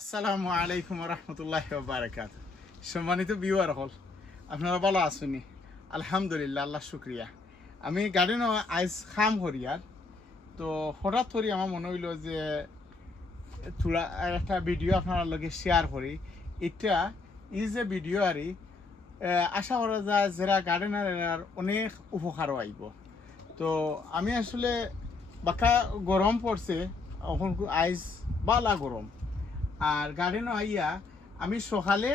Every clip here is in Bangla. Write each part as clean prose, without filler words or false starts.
আসসালামু আলাইকুম রহমতুল্লাহি ওয়া বারাকাতুহু। সম্মানিত ভিউয়ার হল, আপনারা ভালো আছেন? আলহামদুলিল্লাহ, আল্লাহ শুক্রিয়া। আমি গার্ডেন আইজ খাম হরিয়ার, তো হঠাৎ করে আমার মনে হইল যে থোড়া একটা ভিডিও আপনার লগে শেয়ার করি। এটা ইজ এ ভিডিও আরই আশা করা যায় যারা গার্ডেনার অনেক উপকারও আইব। তো আমি আসলে বাকা গরম পড়ছে, এখন আইজ বালা গরম। আর গার্ডেনও আইয়া আমি সকালে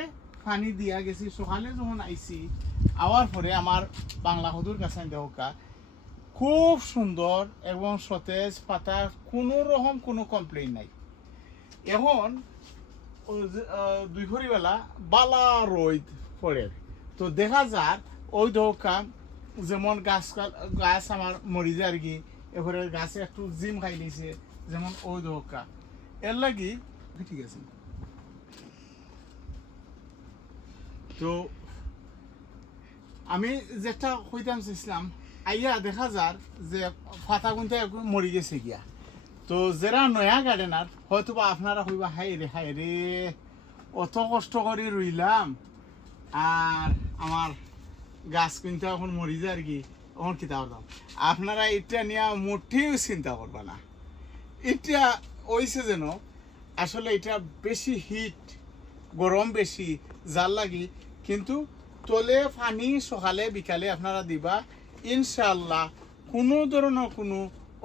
পানি দিয়া গেছি। সকালে যখন আইছি আওয়ার পরে আমার বাংলা হদুর কাছে দেখা খুব সুন্দর এবং সতেজ পাতা, কোনো রকম কোনো কমপ্লেইন নাই। এখন দুপুরবেলা বালা রোদ পড়ে, তো দেখা যায় ওই দেখা যেমন গাছ আমার মরি যায় আর কি, এরপরে গাছে একটু জিম খাই দিয়েছে, যেমন ওই দেখা এর লাগি ঠিক আছে। তো আমি যেটা কইতাম চাইছিলাম, আইয়া দেখা যার যে ফাতা গুনতে মরি গেছে গিয়া। তো যারা নয়া গার্ডেনার হয়তো বা আপনারা কইবা হাই রে অত কষ্ট করে রইলাম আর আমার গাছ কিন্তু এখন মরি যায় আর কি, এখন কিতা করতাম। আপনারা এটা নিয়ে মোটেও চিন্তা করবা না। এটা ওইছে যেন আসলে এটা বেশি হিট, গরম বেশি জাল লাগি, কিন্তু তলে পানি সকালে বিকালে আপনারা দিবা, ইনশাল্লাহ কোনো ধরনের কোনো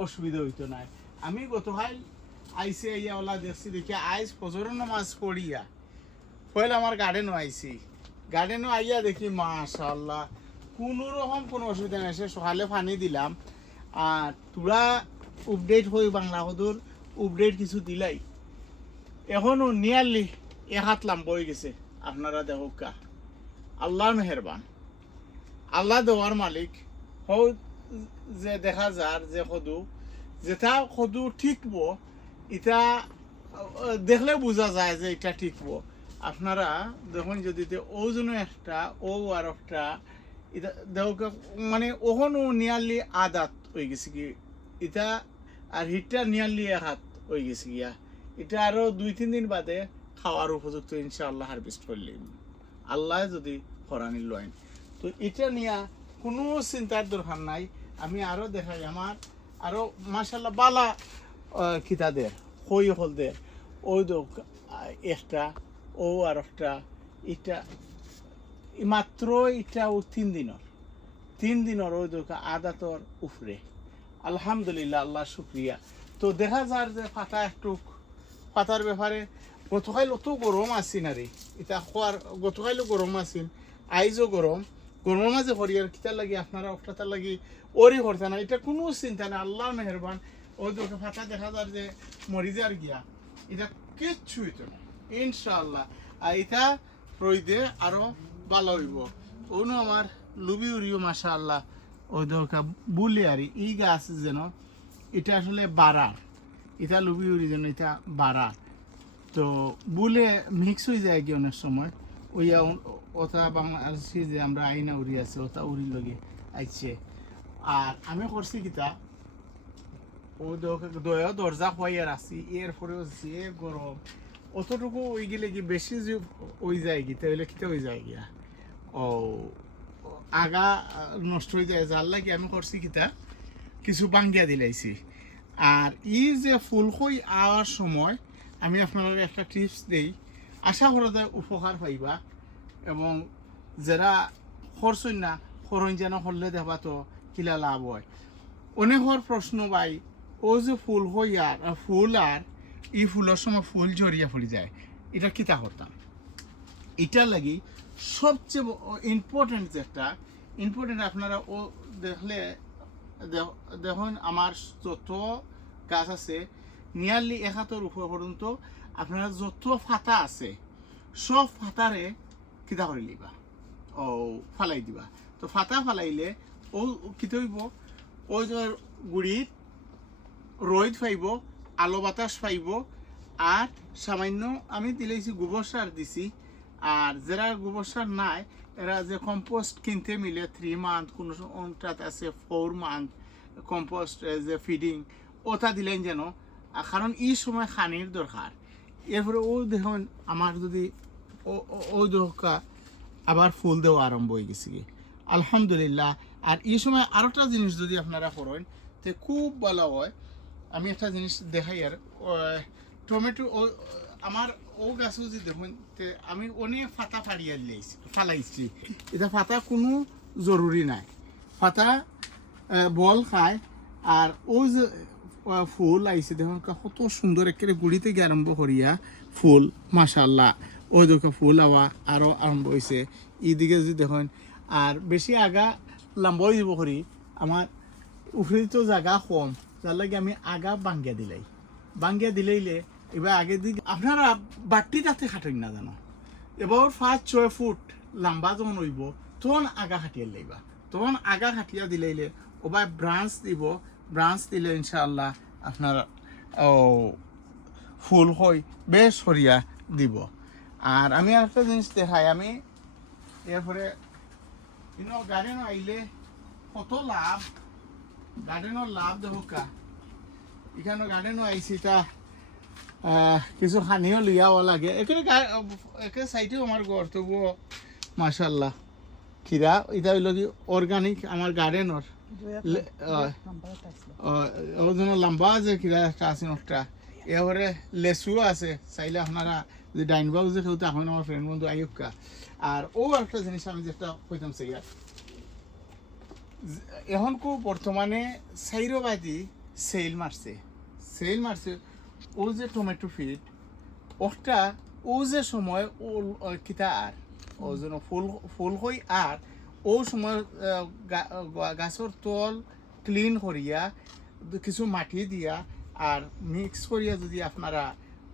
অসুবিধা হইতো না। আমি গতকাল আইসি আইয়া ওলা দেখছি, দেখি আইস ফজরের নামাজ পড়িয়া পয়লা আমার গার্ডেনও আইসি। গার্ডেনও আইয়া দেখি মাশাআল্লাহ কোনো রকম কোনো অসুবিধা নেই। সকালে পানি দিলাম আর তোরা আপডেট হই বাংলা হদুর আপডেট কিছু দিলাই, এখনো নিয়ারলি 1 হাত লম্বা হয়ে গেছে। আপনারা দেখা আল্লাহর মেহেরবান, আল্লাহ দেওয়ার মালিক হও। যে দেখা যার যে সদু যেটা সদু ঠিকবো, এটা দেখলে বোঝা যায় যে এটা ঠিকবো। আপনারা দেখুন যদি ওজনও একটা ও আর একটা এটা দেখ, মানে ওখানো নিয়ারলি আদাত হয়ে গেছে কি এটা, আর হিটটা নিয়ারলি 1 হাত হয়ে গেছে গিয়া। এটা আরো 2-3 দিন বাদে খাওয়ার উপযুক্ত ইনশাআল্লাহ হারভেস্ট করলেন, আল্লাহ যদি ফরানি লয়। তো এটা নিয়ে কোনো চিন্তার দরকার নাই। আমি আরো দেখাই আমার আরো মাশাআল্লাহ বালা খিতাদের হই হলদের ওই একটা ও আর একটা এটা মাত্র এটা ও 3 দিনের ওই দোকা আদাতর উফরে। আলহামদুলিল্লাহ, আল্লাহ শুক্রিয়া। তো দেখা যার যে পাতা একটু পাতার ব্যাপারে গতকাল অত গরম আসি না রে, এটা খোয়ার গতকালও গরম আসিন, আইজও গরম। গরমের মাঝে হরিয়ার কিতার লাগি আপনারা অফটাতার লাগি ওরই হরতে না, এটা কোনো চিন্তা নেই, আল্লাহর মেহেরবান। ওই দুটো পাতা দেখা যার যে মরি যার গিয়া, এটা কিচ্ছু হইতো না ইনশাআল্লাহ। আর এটা রইদে আরো ভালো হইব। ওনো আমার লুবি উড়িও মাশাআল্লাহ ওই দরকার বুলি আর ই গাছ যেন এটা আসলে বাড়ার, এটা লুবি উড়ি যেন এটা বাড়ার। তো বুলে মিক্স হয়ে যায় কি অনেক সময় ওইয়া ওটা বাংলাদেশি যে আমরা আইনা উড়ি আছে ওটা উড়ি লগে আইছে। আর আমি করছি কিতা ও দয়া দরজা হইয়ার আছি, এরপরেও যে গরম অতটুকু ওই গেলে কি বেশি যে ওই যায় কি তাহলে কিতা হয়ে যায় গিয়া ও আগা নষ্ট হয়ে যায়। যার লাগে আমি করছি কিতা কিছু বাঙ্গিয়া দিলাইছি। আর ই যে ফুল হই আওয়ার সময় আমি আপনাদের একটা টিপস দেই, আশা করা যায় উপকার পাইবা। এবং যারা খরচই না খরচ যেন করলে দেখবা তো কিলা লাভ হয়। অনেকর প্রশ্ন ভাই ও যে ফুল হই আর ফুল আর ই ফুলের সময় ফুল ঝরিয়া পড়ে যায়, এটা কিতা করতাম। এটার লাগি সবচেয়ে ইম্পর্টেন্ট যেটা ইম্পর্টেন্ট আপনারা ও দেখলে দেখুন আমার যত গাছ আছে নিয়ারলি 1 হাতের উপর পর্যন্ত আপনারা যত ফাতা আছে সব ফাতারে কিতা করে লিবা ও ফালাই দিবা। তো ফাতা ফালাইলে ও কিতা হইব, ওই যে গুড়ির রোদ পাইব, আলো বাতাস পাইব। আর সামান্য আমি দিলেছি গোবর সার দিছি। আর যারা গোবর সার নাই এরা যে কম্পোস্ট কিনতে মিলে 3 মান্থ, কোনো কোনটাতে আছে 4 মান্থ কম্পোস্ট যে ফিডিং ওটা দিলেন যেন, কারণ এই সময় খানির দরকার। এরপরে ও দেখুন আমার যদি ওই দোকা আবার ফুল দেওয়া আরম্ভ হয়ে গেছে কি আলহামদুলিল্লাহ। আর এই সময় আরেকটা জিনিস যদি আপনারা করেন তো খুব ভালো হয়। আমি একটা জিনিস দেখাই আর টমেটো আমার ও গাছও যদি দেখুন তে আমি অনেক ফাতা ফালাইছি। এটা ফাতা কোনো জরুরি নাই, ফাতা বল খায়। আর ওই যে ফুল আইছে দেখুন কত সুন্দর একেবারে গুড়ি থেকে আরম্ভ করিয়া ফুল মাশাআল্লাহ ওই দেখো ফুল আওয়া আরও আরম্ভ হয়েছে এইদিকে যদি দেখুন। আর বেশি আগা লম্বা হয়ে যাব করি আমার উফরে তো জায়গা কম, যার লাগে আমি আগা বাঙ্গিয়া দিলাইলে এবার আগের দিকে আপনারা বাট্টি তাতে খাটেন না জানো। এবার 5-6 ফুট লম্বা যখন হইব তখন আগা খাটিয়ে লাইবা, তখন আগা খাটিয়া দিলাইলে ওবার ব্রাঞ্চ দিলে ইনশাআল্লাহ আপনার ফুল হয় বেশ সরিয়া দিব। আর আমি আরেকটা জিনিস দেখাই, আমি এরপরে গার্ডেন আইলে কত লাভ, গার্ডেনের লাভ দেখো কা এখানে গার্ডেনও আইসি তা কিছু খানিও লিয়াও লাগে একে সাইডেও আমার ঘর তবুও মাশাআল্লাহ খিরা এটা হইল কি অর্গানিক আমার গার্ডেনের ওর জন্য লম্বা আছে খিরা একটা আছে একটা। এরপরে লেসুও আছে, চাইলে আপনারা যে ডাইনবাউ যে খেতে এখন আমার ফ্রেন্ড বন্ধু আইয়ুবকা। আর ও একটা জিনিস আমি যেটা কইতাম সেয়ার এখন খুব বর্তমানে সাইরোবাদি সেল মারছে ও যে টমেটো ফিট ওটা ও যে সময় ও কিতা আর ও যেন ফুল হই আর ও সময় গাছের তল ক্লিন করিয়া কিছু মাটি দিয়া আর মিক্স করিয়া যদি আপনারা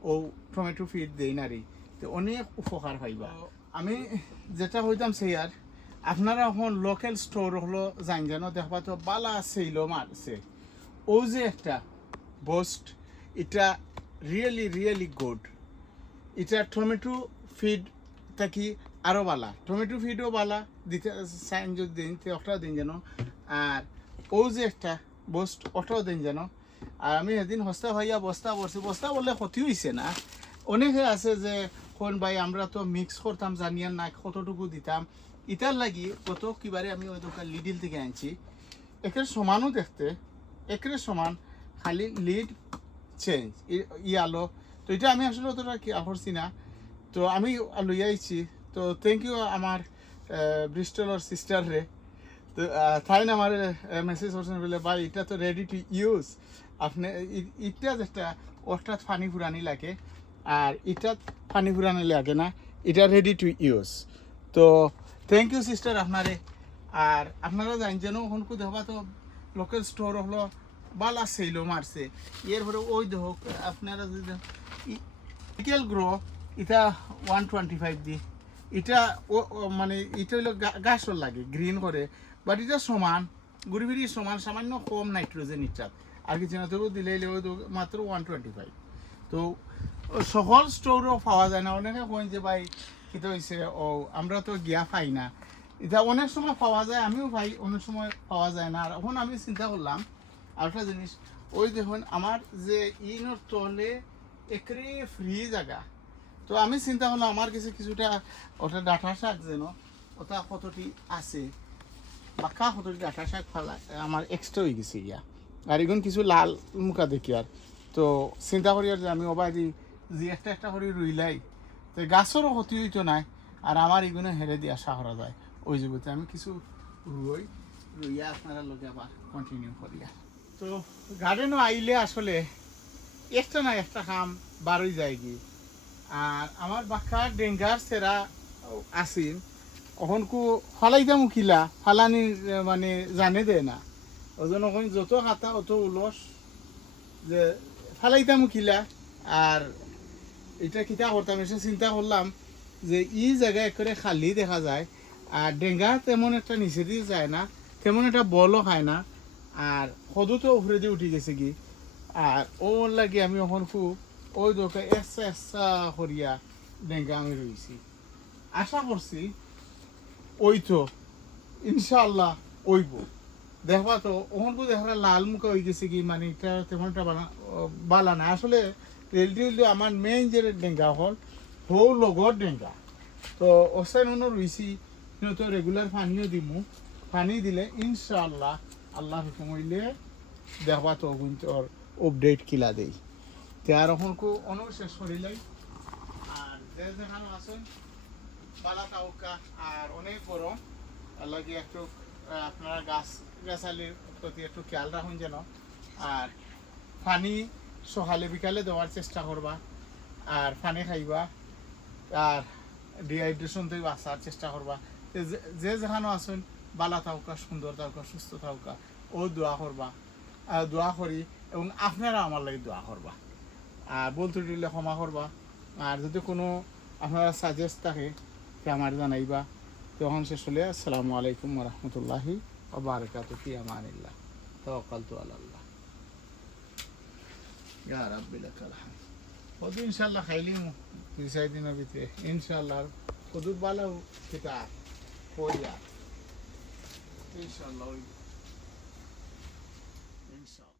ও টমেটো ফিট দেই নারি তো অনেক উপকার পাইবা। আমি যেটা হইতাম সেই আপনারা এখন লোকাল স্টোর হলো জান দেখবা তো বালা সেইল মারছে ও যে একটা বোস্ট এটা রিয়েলি গুড। এটা টমেটো ফিড থাকি আরও বালা, টমেটো ফিডও বালা দিতে সাইন যদি দিন ওটাও দিন যেন। আর ও যে একটা বোস্ট ওটাও দিন যেন। আর আমি এদিন হস্তা ভাইয়া বস্তা বললে ক্ষতি হয়েছে না। অনেকে আছে যে কোন ভাই আমরা তো মিক্স করতাম জানিয়ার না কতটুকু দিতাম ইটার লাগি কত কিবারে আমি ওই দোকান লিডিল থেকে আনছি একের সমানও দেখতে একের সমান, খালি লিড চেঞ্জ আলো। তো এটা আমি আসলে অতটা কি করছি না, তো আমি লইয়া আইছি। তো থ্যাংক ইউ আমার ব্রিস্টলের সিস্টার রে। তো তাই না আমার মেসেজ করছেন বলে ভাই এটা তো রেডি টু ইউজ। আপনি এটা যেটা ওটা পানি ফুরানি লাগে আর এটা পানি ফুরানি লাগে না, এটা রেডি টু ইউজ। তো থ্যাংক ইউ সিস্টার আপনারে। আর আপনারা জানেন যেন ওখানকু দেখবা তো লোকাল স্টোর হলো বালা সেইলো মারছে। এরপরে ওই দেখ আপনারা যদি ইকেল গ্রো এটা 125 দি এটা মানে এটা হইলো গাছর লাগে গ্রিন করে, বাট এটা সমান গুড়ি সমান, সামান্য কম নাইট্রোজেন ইচ্ছা আর কিছু না তবু দিলে মাত্র 125। তো সকল স্টোরও পাওয়া যায় না। অনেকে কইন যে ভাই এটা হয়েছে ও আমরা তো গিয়া পাই না, এটা অনেক সময় পাওয়া যায়, আমিও পাই অনেক সময় পাওয়া যায় না। আর এখন আমি চিন্তা করলাম আরেকটা জিনিস, ওই দেখুন আমার যে ইনোর তলে একরে ফ্রি জায়গা। তো আমি চিন্তা করলাম আমার কাছে কিছুটা ওটা ডাঁটা শাক যেন ওটা কতটি আছে বাঁকা কতটি ডাঁটা শাক ফালা আমার এক্সট্রা হয়ে গেছে ইয়া। আর এখন কিছু লাল মুখা দেখি আর তো চিন্তা করি আর যে আমি ওবাই দি যে একটা করে রুইলাই তো গাছেরও ক্ষতি হইতো নাই আর আমার এগুলো হেরে দিয়ে আসা করা যায়। ওই যুগতে আমি কিছু রুইয়া আপনারা লোকে আবার কন্টিনিউ করিয়া। তো গার্ডেনও আইলে আসলে একটা না একটা কাম বারোই যায় কি। আর আমার বাক্কার ডেঙ্গার সেরা আসিন কখনকু ফালাইতাম খিলা ফালানি মানে জানে দেয় না ওই জন্য যত খাতা অত উলস যে ফালাইতাম খিলা। আর এটা কিতা করতাম এসে চিন্তা করলাম যে এই জায়গায় করে খালি দেখা যায় আর ডেঙ্গা তেমন একটা নিচে দিয়ে যায় না, তেমন একটা বলও খায় না আর সদু তো উপরে দিয়ে উঠি গেছে কি। আর ওর লাগে আমি এখন খুব ওই দোকে এসা করিয়া ডেঙ্গা আমি রয়েছি। আশা করছি ওই তো ইনশাল্লাহ ওইব দেখবা। তো ওখানকু দেখা লাল মুখে হয়ে গেছে কি মানে এটা তেমন একটা বালা না আসলে রেলটি হইল আমার মেইন যে ডেঙ্গা হল হৌ লগর ডেঙ্গা তো ওসেন মনে রইছি তো রেগুলার পানিও দিমু পানি দিলে ইনশাআল্লাহ আল্লাহ হুকুম হইলে দেখবা তো তোর আপডেট কিলা দেই তে আর এখন কো অনশেষ করিলাই আর যে যেখানে আছেন পালা তাওকা আর অনেক গরম আল্লাহকে একটু আপনারা গাছ গাছালির প্রতি একটু খেয়াল রাখুন যেন আর পানি সকালে বিকালে দেওয়ার চেষ্টা করবা আর পানি খাইবা আর ডিহাইড্রেশন থেকে বাঁচার চেষ্টা করবা যে যেখানে আছেন বালা থাকা সুন্দর থাকা সুস্থ থাকা ও দোয়া করবা দোয়া করি এবং আপনারা আমার লাগে দোয়া করবা আর বলতে দিলে ক্ষমা করবা আর যদি কোনো আপনারা সাজেস্ট থাকে সে আমার জানাইবা তখন শেষ হলে আসসালামু আলাইকুম রহমতুল্লাহি ওবারাকাতুহু ফি আমানিল্লাহ তাওয়াক্কালতু আলাল্লাহ ইয়া রাব্বি লাকাল হামদ ওদু ইনশাআল্লাহ খাইলিম দুই চার দিনের ভিতরে ইনশাআল্লাহ ওদু ভালো কিতা কইয়া ইনশাআল্লাহ ইনশাআল্লাহ